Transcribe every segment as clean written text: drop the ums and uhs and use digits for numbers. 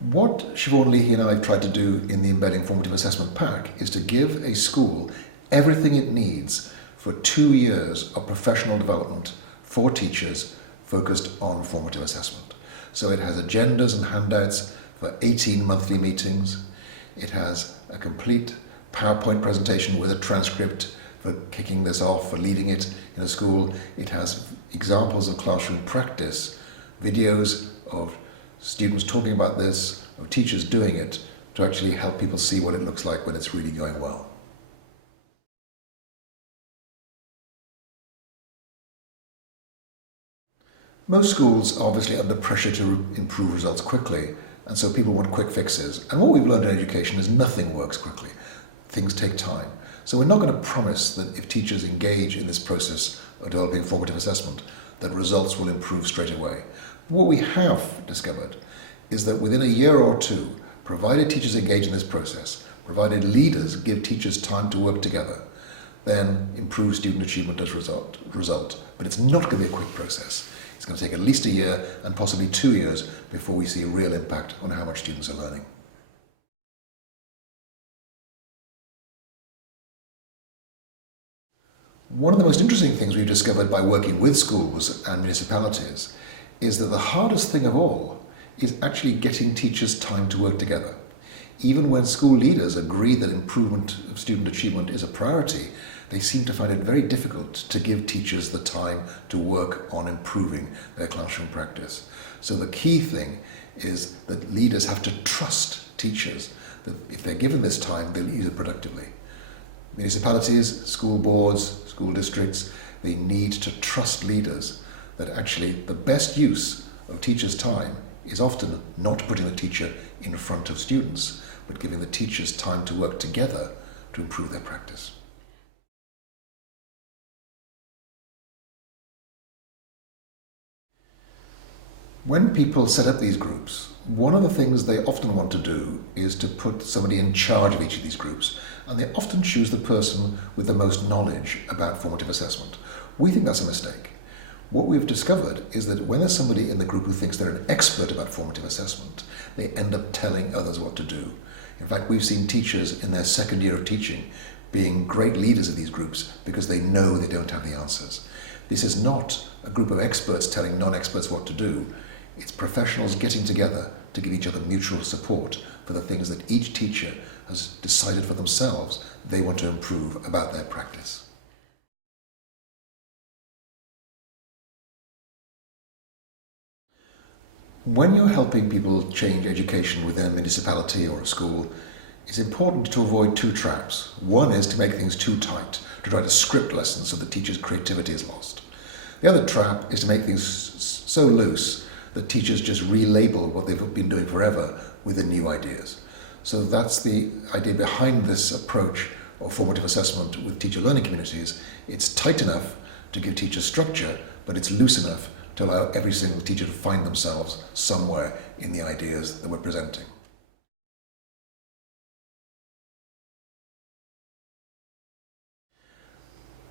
What Siobhan Leahy and I have tried to do in the Embedding Formative Assessment Pack is to give a school everything it needs for 2 years of professional development for teachers focused on formative assessment. So it has agendas and handouts for 18 monthly meetings. It has a complete PowerPoint presentation with a transcript for kicking this off, for leading it in a school. It has examples of classroom practice, videos of students talking about this, of teachers doing it, to actually help people see what it looks like when it's really going well. Most schools are obviously under pressure to improve results quickly, and so people want quick fixes. And what we've learned in education is nothing works quickly. Things take time. So we're not going to promise that if teachers engage in this process of developing formative assessment, that results will improve straight away. What we have discovered is that within a year or two, provided teachers engage in this process, provided leaders give teachers time to work together, then improved student achievement does result. But it's not going to be a quick process. It's going to take at least a year and possibly 2 years before we see a real impact on how much students are learning. One of the most interesting things we've discovered by working with schools and municipalities is that the hardest thing of all is actually getting teachers time to work together. Even when school leaders agree that improvement of student achievement is a priority, they seem to find it very difficult to give teachers the time to work on improving their classroom practice. So the key thing is that leaders have to trust teachers, that if they're given this time, they'll use it productively. Municipalities, school boards, school districts, they need to trust leaders that actually the best use of teachers' time is often not putting the teacher in front of students, but giving the teachers time to work together to improve their practice. When people set up these groups, one of the things they often want to do is to put somebody in charge of each of these groups, and they often choose the person with the most knowledge about formative assessment. We think that's a mistake. What we've discovered is that when there's somebody in the group who thinks they're an expert about formative assessment, they end up telling others what to do. In fact, we've seen teachers in their second year of teaching being great leaders of these groups because they know they don't have the answers. This is not a group of experts telling non-experts what to do. It's professionals getting together to give each other mutual support for the things that each teacher has decided for themselves they want to improve about their practice. When you're helping people change education within a municipality or a school, it's important to avoid two traps. One is to make things too tight, to try to script lessons so the teacher's creativity is lost. The other trap is to make things so loose that teachers just relabel what they've been doing forever with the new ideas. So that's the idea behind this approach of formative assessment with teacher learning communities. It's tight enough to give teachers structure, but it's loose enough to allow every single teacher to find themselves somewhere in the ideas that we're presenting.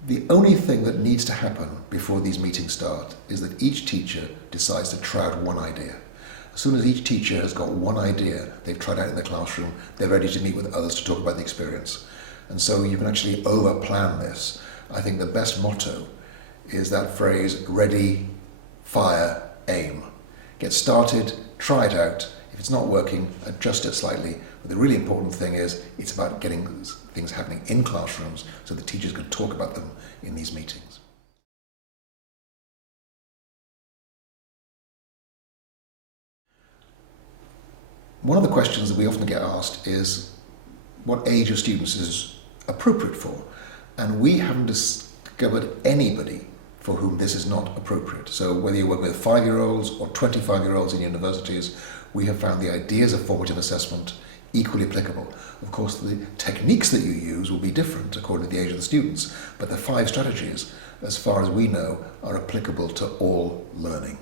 The only thing that needs to happen before these meetings start is that each teacher decides to try out one idea. As soon as each teacher has got one idea they've tried out in the classroom, they're ready to meet with others to talk about the experience. And so you can actually over-plan this. I think the best motto is that phrase, ready, fire, aim. Get started, try it out. If it's not working, adjust it slightly. But the really important thing is it's about getting things happening in classrooms so the teachers can talk about them in these meetings. One of the questions that we often get asked is what age of students is appropriate for, and we haven't discovered anybody for whom this is not appropriate. So whether you work with 5-year-olds or 25-year-olds in universities, we have found the ideas of formative assessment equally applicable. Of course, the techniques that you use will be different according to the age of the students, but the 5 strategies, as far as we know, are applicable to all learning.